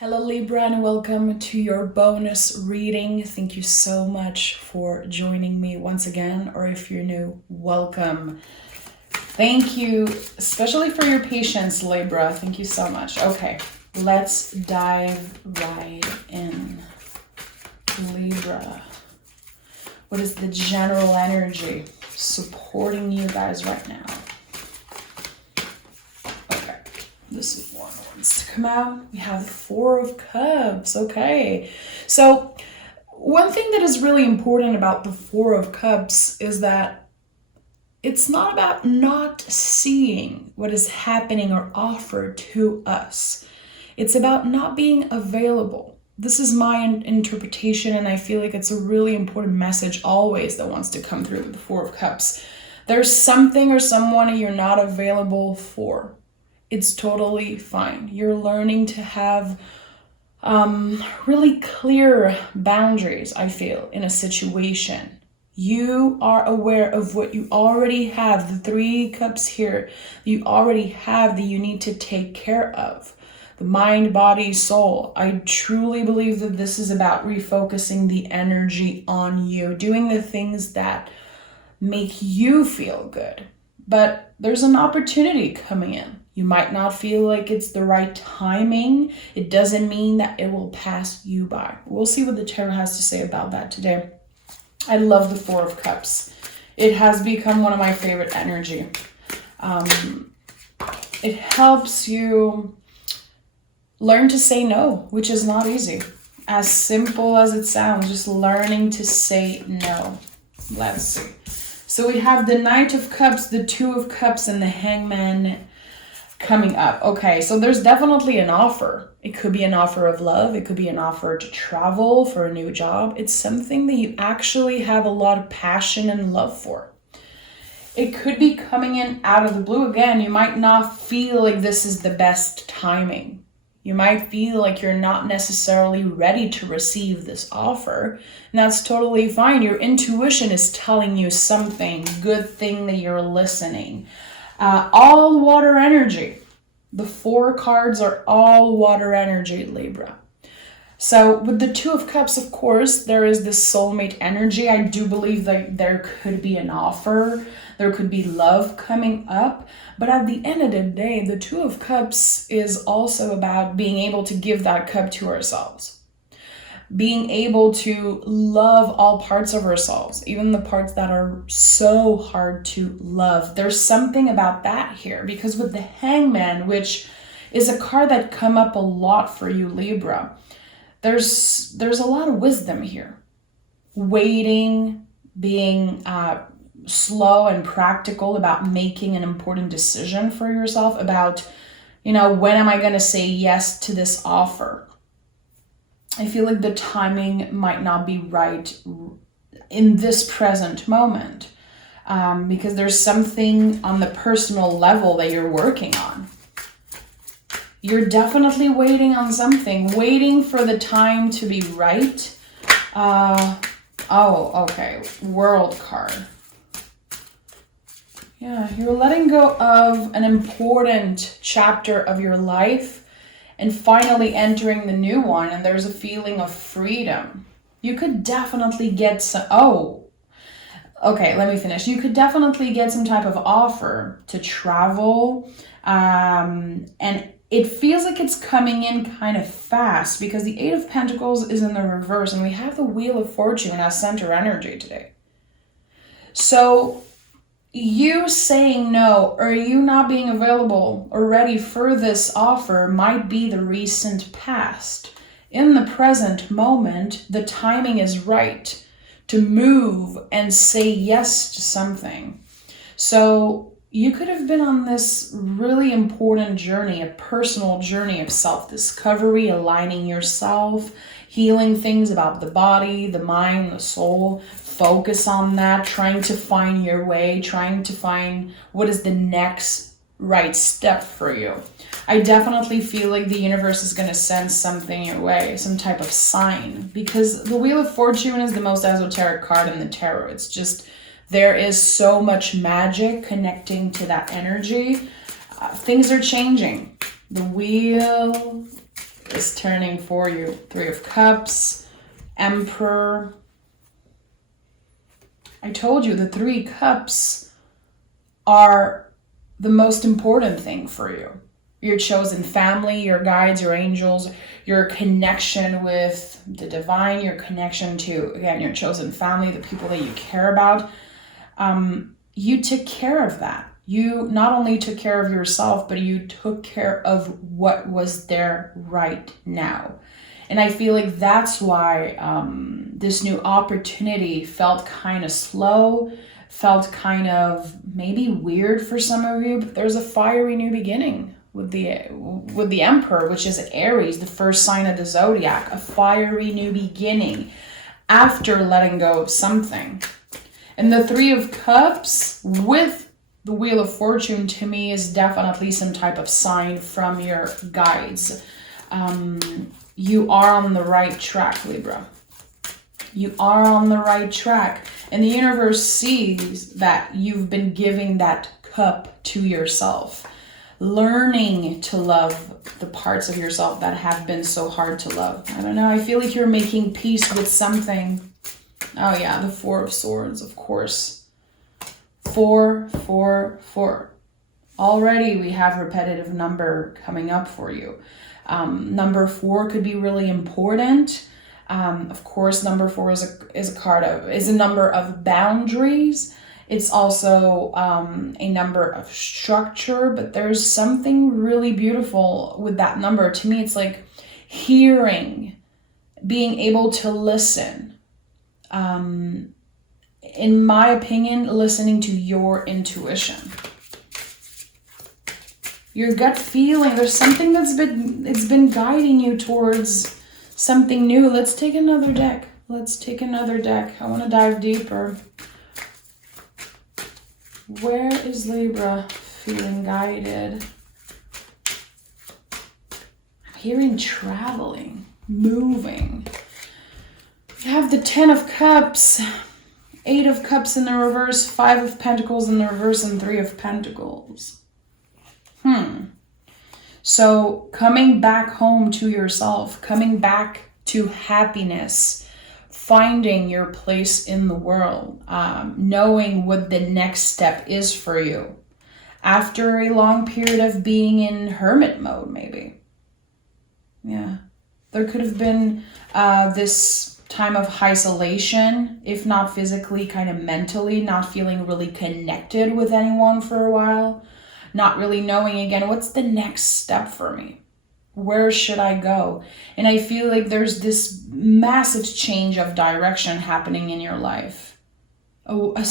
Hello Libra and welcome to your bonus reading. Thank you so much for joining me once again, or if you're new, welcome. Thank you, especially for your patience, Libra. Thank you so much. Okay, let's dive right in. Libra, what is the general energy supporting you guys right now? Okay, this is one wants to come out. We have the Four of Cups. Okay, so one thing that is really important about the Four of Cups is that it's not about not seeing what is happening or offered to us. It's about not being available. This is my interpretation, and I feel like it's a really important message always that wants to come through with the Four of Cups. There's something or someone you're not available for. It's totally fine. You're learning to have really clear boundaries, I feel, in a situation. You are aware of what you already have, the Three Cups here, you already have that you need to take care of. The mind, body, soul. I truly believe that this is about refocusing the energy on you, doing the things that make you feel good. But there's an opportunity coming in. You might not feel like it's the right timing. It doesn't mean that it will pass you by. We'll see what the tarot has to say about that today. I love the Four of Cups. It has become one of my favorite energy. It helps you learn to say no, which is not easy. As simple as it sounds, just learning to say no. Let's see. So we have the Knight of Cups, the Two of Cups, and the Hangman coming up. Okay, so there's definitely an offer. It could be an offer of love. It could be an offer to travel for a new job. It's something that you actually have a lot of passion and love for. It could be coming in out of the blue again. You might not feel like this is the best timing. You might feel like you're not necessarily ready to receive this offer, and that's totally fine. Your intuition is telling you something, good thing that you're listening. All water energy. The four cards are all water energy, Libra. So with the Two of Cups, of course, there is this soulmate energy. I do believe that there could be an offer. There could be love coming up. But at the end of the day, the Two of Cups is also about being able to give that cup to ourselves. Being able to love all parts of ourselves, even the parts that are so hard to love. There's something about that here, because with the Hangman, which is a card that come up a lot for you, Libra, there's a lot of wisdom here. Waiting, being slow and practical about making an important decision for yourself about, when am I going to say yes to this offer? I feel like the timing might not be right in this present moment because there's something on the personal level that you're working on. You're definitely waiting on something, waiting for the time to be right. Okay, World card. Yeah, you're letting go of an important chapter of your life and finally entering the new one, and there's a feeling of freedom. You could definitely get some... okay, let me finish. You could definitely get some type of offer to travel, and it feels like it's coming in kind of fast because the Eight of Pentacles is in the reverse, and we have the Wheel of Fortune as center energy today. So you saying no, or you not being available or ready for this offer might be the recent past. In the present moment, the timing is right to move and say yes to something. So you could have been on this really important journey, a personal journey of self-discovery, aligning yourself, healing things about the body, the mind, the soul. Focus on that, trying to find your way, trying to find what is the next right step for you. I definitely feel like the universe is going to send something your way, some type of sign, because the Wheel of Fortune is the most esoteric card in the tarot. It's just, there is so much magic connecting to that energy. Things are changing. The wheel is turning for you. 3 of Cups, Emperor. I told you the 3 Cups are the most important thing for you. Your chosen family, your guides, your angels, your connection with the divine, your connection to, again, your chosen family, the people that you care about. You took care of that. You not only took care of yourself, but you took care of what was there right now. And I feel like that's why this new opportunity felt kind of slow, felt kind of maybe weird for some of you, but there's a fiery new beginning with the Emperor, which is Aries, the first sign of the zodiac, a fiery new beginning after letting go of something. And the 3 of Cups with the Wheel of Fortune, to me, is definitely some type of sign from your guides. You are on the right track, Libra. You are on the right track. And the universe sees that you've been giving that cup to yourself. Learning to love the parts of yourself that have been so hard to love. I don't know. I feel like you're making peace with something. Oh yeah, the 4 of Swords, of course. 4, 4, 4. Already we have repetitive number coming up for you. Number 4 could be really important. Of course, number 4 is a number of boundaries. It's also a number of structure, but there's something really beautiful with that number. To me, it's like hearing, being able to listen. In my opinion, listening to your intuition. Your gut feeling, there's something it's been guiding you towards something new. Let's take another deck. I want to dive deeper. Where is Libra feeling guided? I'm hearing traveling, moving. You have the 10 of Cups, 8 of Cups in the reverse, 5 of Pentacles in the reverse, and 3 of Pentacles. So coming back home to yourself, coming back to happiness, finding your place in the world, knowing what the next step is for you after a long period of being in hermit mode, maybe. Yeah, there could have been this time of isolation, if not physically, kind of mentally, not feeling really connected with anyone for a while, not really knowing, again, what's the next step for me? Where should I go? And I feel like there's this massive change of direction happening in your life. A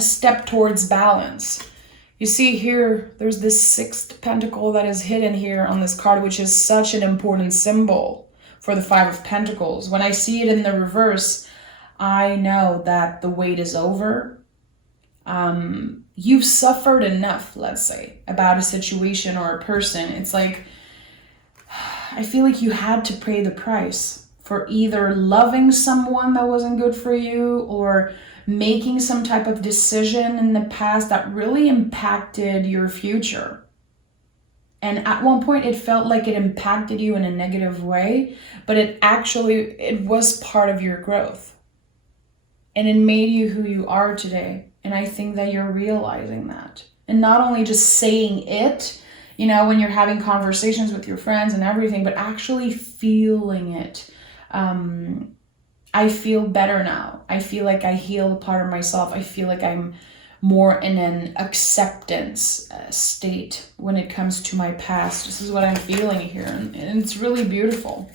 step towards balance. You see here, there's this 6th pentacle that is hidden here on this card, which is such an important symbol for the 5 of Pentacles. When I see it in the reverse, I know that the wait is over. You've suffered enough, let's say, about a situation or a person. It's like, I feel like you had to pay the price for either loving someone that wasn't good for you or making some type of decision in the past that really impacted your future. And at one point it felt like it impacted you in a negative way, but it was part of your growth. And it made you who you are today. And I think that you're realizing that. And not only just saying it, you know, when you're having conversations with your friends and everything, but actually feeling it. I feel better now. I feel like I healed a part of myself. I feel like I'm more in an acceptance state when it comes to my past. This is what I'm feeling here, and it's really beautiful.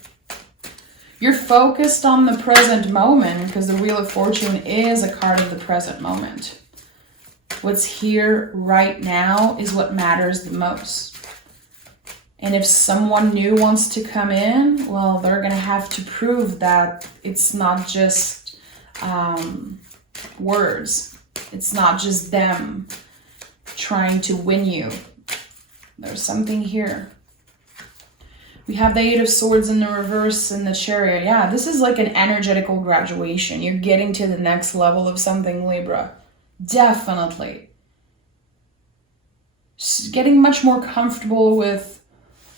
You're focused on the present moment because the Wheel of Fortune is a card of the present moment. What's here right now is what matters the most. And if someone new wants to come in, well, they're going to have to prove that it's not just words. It's not just them trying to win you. There's something here. We have the 8 of Swords in the reverse and the Chariot. Yeah, this is like an energetical graduation. You're getting to the next level of something, Libra. Definitely. Getting much more comfortable with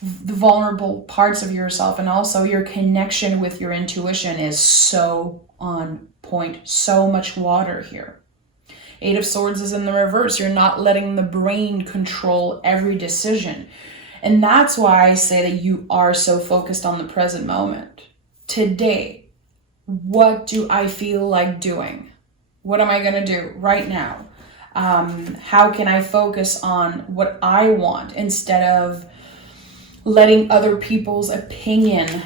the vulnerable parts of yourself, and also your connection with your intuition is so on point. So much water here. Eight of Swords is in the reverse. You're not letting the brain control every decision. And that's why I say that you are so focused on the present moment. Today, what do I feel like doing? What am I going to do right now? How can I focus on what I want instead of letting other people's opinion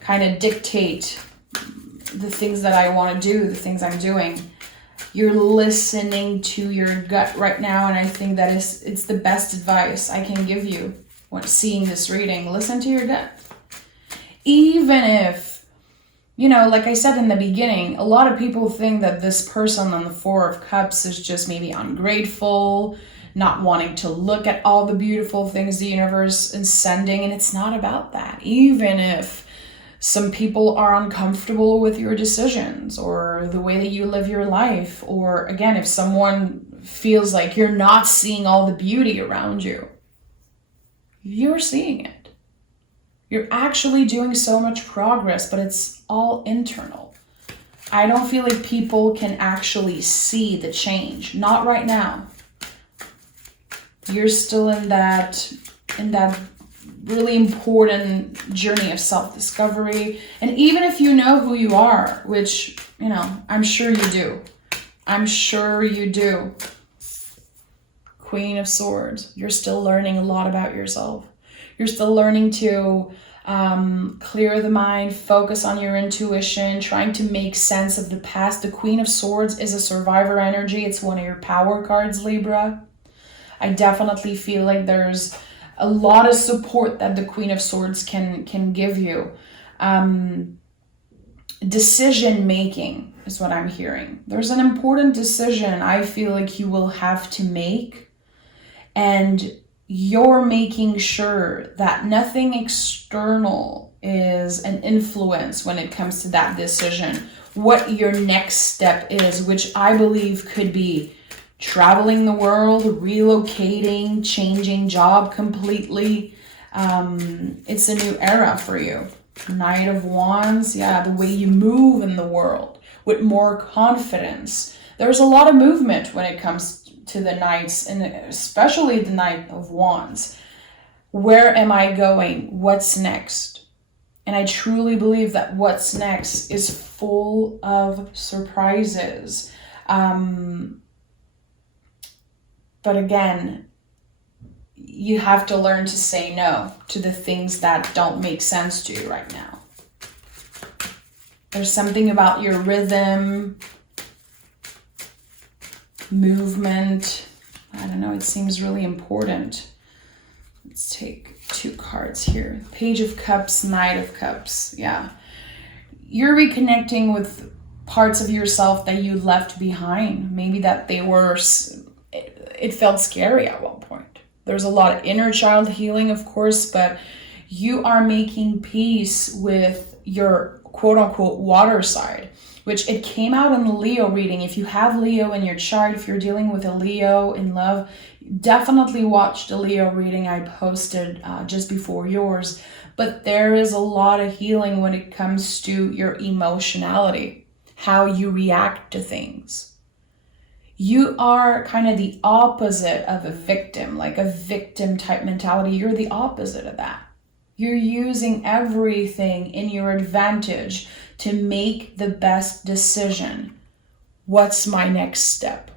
kind of dictate the things that I want to do, the things I'm doing? You're listening to your gut right now, and I think that it's the best advice I can give you when seeing this reading. Listen to your gut. Even if, like I said in the beginning, a lot of people think that this person on the Four of Cups is just maybe ungrateful, not wanting to look at all the beautiful things the universe is sending, and it's not about that. Even if some people are uncomfortable with your decisions or the way that you live your life, or again, if someone feels like you're not seeing all the beauty around you, you're seeing it. You're actually doing so much progress, but it's all internal. I don't feel like people can actually see the change. Not right now. You're still in that really important journey of self-discovery. And even if you know who you are, which, I'm sure you do. I'm sure you do. Queen of Swords. You're still learning a lot about yourself. You're still learning to clear the mind, focus on your intuition, trying to make sense of the past. The Queen of Swords is a survivor energy. It's one of your power cards, Libra. I definitely feel like there's a lot of support that the Queen of Swords can give you. Decision making is what I'm hearing. There's an important decision I feel like you will have to make, and you're making sure that nothing external is an influence when it comes to that decision. What your next step is, which I believe could be traveling the world, relocating, changing job completely. It's a new era for you. Knight of Wands, the way you move in the world with more confidence. There's a lot of movement when it comes to the Knights, and especially the Knight of Wands. Where am I going? What's next? And I truly believe that what's next is full of surprises. But again, you have to learn to say no to the things that don't make sense to you right now. There's something about your rhythm, movement. I don't know, it seems really important. Let's take two cards here. Page of Cups, Knight of Cups. Yeah. You're reconnecting with parts of yourself that you left behind. Maybe that it felt scary at one point. There's a lot of inner child healing, of course, but you are making peace with your quote unquote water side, which it came out in the Leo reading. If you have Leo in your chart, if you're dealing with a Leo in love, definitely watch the Leo reading I posted just before yours. But there is a lot of healing when it comes to your emotionality, how you react to things. You are kind of the opposite of a victim, like a victim type mentality. You're the opposite of that. You're using everything in your advantage to make the best decision. What's my next step?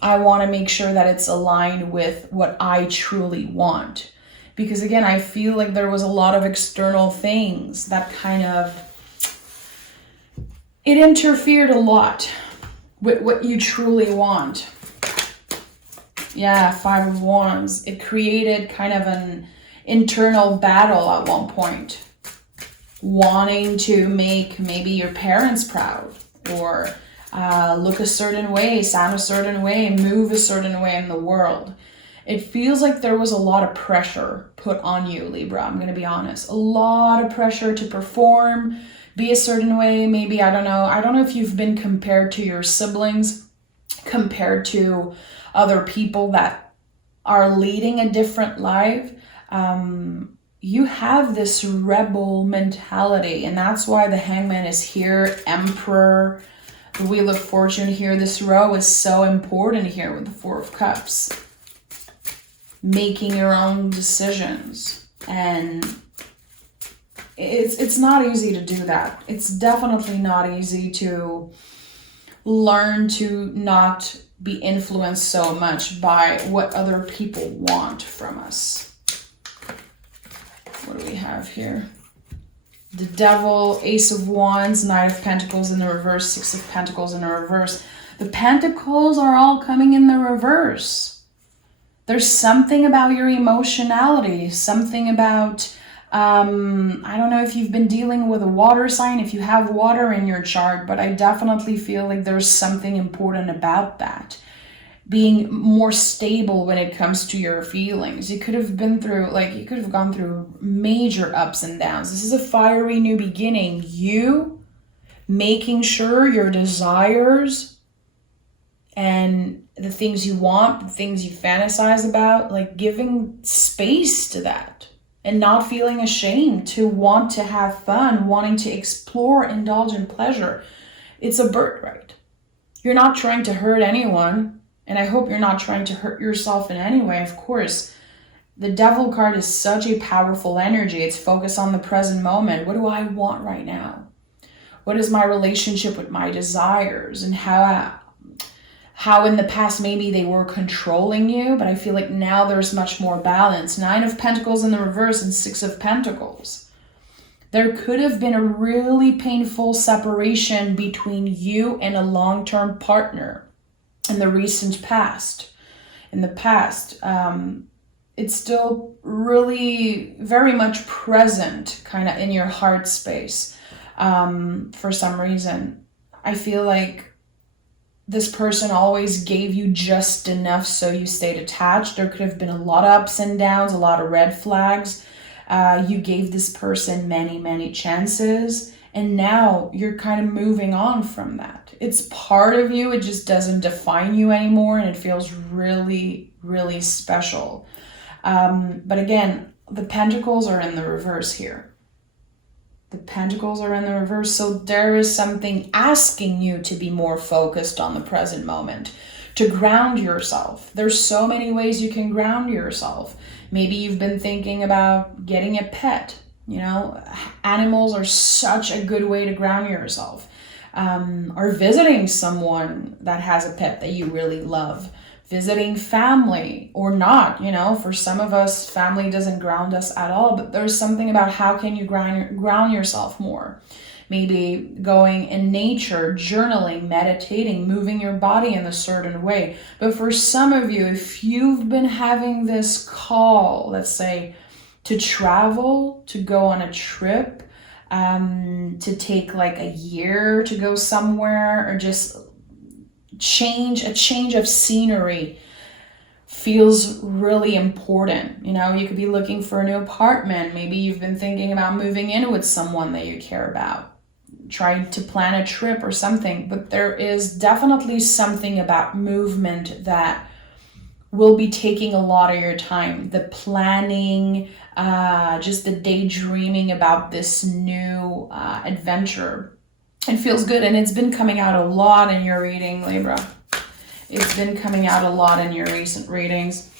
I want to make sure that it's aligned with what I truly want. Because again, I feel like there was a lot of external things that it interfered a lot with what you truly want. Yeah, Five of Wands. It created kind of an internal battle at one point. Wanting to make maybe your parents proud, or look a certain way, sound a certain way, move a certain way in the world. It feels like there was a lot of pressure put on you, Libra. I'm going to be honest. A lot of pressure to perform, be a certain way. Maybe, I don't know if you've been compared to your siblings, compared to other people that are leading a different life. You have this rebel mentality, and that's why the Hangman is here, Emperor, the Wheel of Fortune here. This row is so important here with the Four of Cups. Making your own decisions, and it's not easy to do that. It's definitely not easy to learn to not be influenced so much by what other people want from us. What do we have here? The Devil, Ace of Wands, Knight of Pentacles in the reverse, Six of Pentacles in the reverse. The Pentacles are all coming in the reverse. There's something about your emotionality, something about, I don't know if you've been dealing with a water sign, if you have water in your chart, but I definitely feel like there's something important about that. Being more stable when it comes to your feelings. You could have been through, you could have gone through major ups and downs. This is a fiery new beginning. You making sure your desires and the things you want, the things you fantasize about, giving space to that and not feeling ashamed to want to have fun, wanting to explore, indulge in pleasure. It's a birthright. You're not trying to hurt anyone. And I hope you're not trying to hurt yourself in any way. Of course, the Devil card is such a powerful energy. It's focused on the present moment. What do I want right now? What is my relationship with my desires? And how in the past maybe they were controlling you, but I feel like now there's much more balance. Nine of Pentacles in the reverse and Six of Pentacles. There could have been a really painful separation between you and a long-term partner. In the recent past, it's still really very much present kind of in your heart space. For some reason, I feel like this person always gave you just enough so you stayed attached. There could have been a lot of ups and downs, a lot of red flags. You gave this person many, many chances. And now you're kind of moving on from that. It's part of you. It just doesn't define you anymore. And it feels really, really special. But again, the Pentacles are in the reverse here. The Pentacles are in the reverse. So there is something asking you to be more focused on the present moment, to ground yourself. There's so many ways you can ground yourself. Maybe you've been thinking about getting a pet. Animals are such a good way to ground yourself. Or visiting someone that has a pet that you really love. Visiting family or not. For some of us, family doesn't ground us at all. But there's something about how can you ground yourself more. Maybe going in nature, journaling, meditating, moving your body in a certain way. But for some of you, if you've been having this call, let's say, to travel, to go on a trip, to take a year to go somewhere, or just a change of scenery feels really important. You could be looking for a new apartment. Maybe you've been thinking about moving in with someone that you care about, trying to plan a trip or something. But there is definitely something about movement that will be taking a lot of your time. The planning, just the daydreaming about this new adventure. It feels good, and it's been coming out a lot in your reading, Libra. It's been coming out a lot in your recent readings.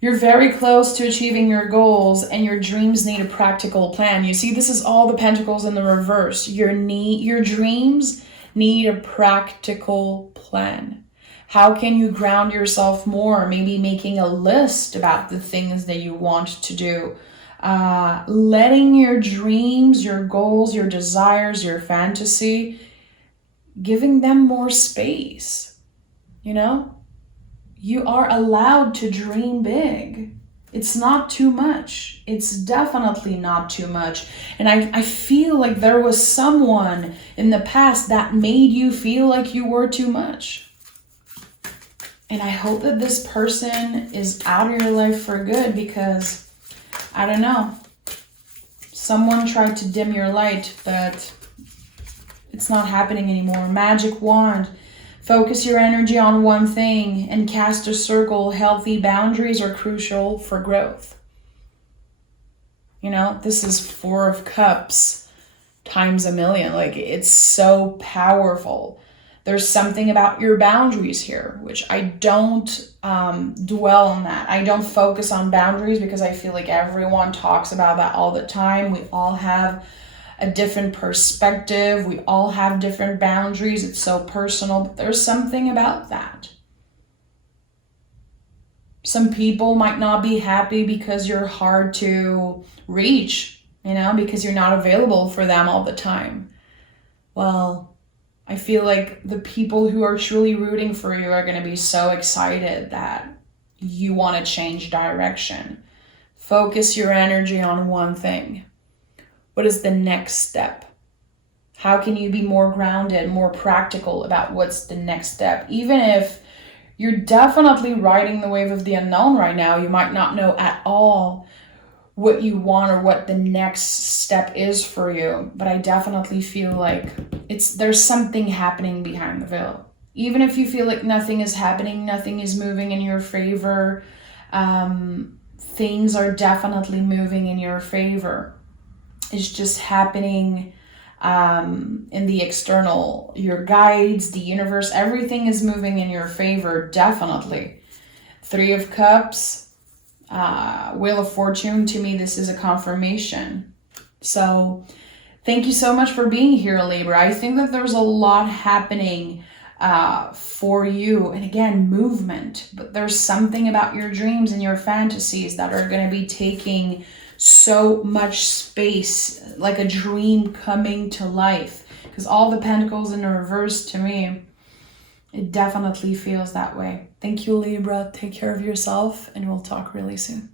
You're very close to achieving your goals, and your dreams need a practical plan. You see, this is all the Pentacles in the reverse. Your dreams need a practical plan. How can you ground yourself more? Maybe making a list about the things that you want to do. Letting your dreams, your goals, your desires, your fantasy, giving them more space. You are allowed to dream big. It's not too much. It's definitely not too much. And I feel like there was someone in the past that made you feel like you were too much. And I hope that this person is out of your life for good, because, I don't know, someone tried to dim your light, but it's not happening anymore. Magic wand. Focus your energy on one thing and cast a circle. Healthy boundaries are crucial for growth. You know, this is 4 of Cups times a million. Like, it's so powerful. There's something about your boundaries here, which I don't dwell on that. I don't focus on boundaries because I feel like everyone talks about that all the time. We all have a different perspective. We all have different boundaries. It's so personal, but there's something about that. Some people might not be happy because you're hard to reach, you know, because you're not available for them all the time. Well, I feel like the people who are truly rooting for you are going to be so excited that you want to change direction. Focus your energy on one thing. What is the next step? How can you be more grounded, more practical about what's the next step? Even if you're definitely riding the wave of the unknown right now, you might not know at all what you want or what the next step is for you. But I definitely feel like there's something happening behind the veil. Even if you feel like nothing is happening, nothing is moving in your favor, things are definitely moving in your favor. It's just happening in the external, your guides, the universe, everything is moving in your favor, definitely. 3 of Cups, Wheel of Fortune, to me, this is a confirmation. So thank you so much for being here, Libra. I think that there's a lot happening for you. And again, movement. But there's something about your dreams and your fantasies that are going to be taking so much space, like a dream coming to life. Because all the Pentacles in reverse, to me, it definitely feels that way. Thank you, Libra. Take care of yourself, and we'll talk really soon.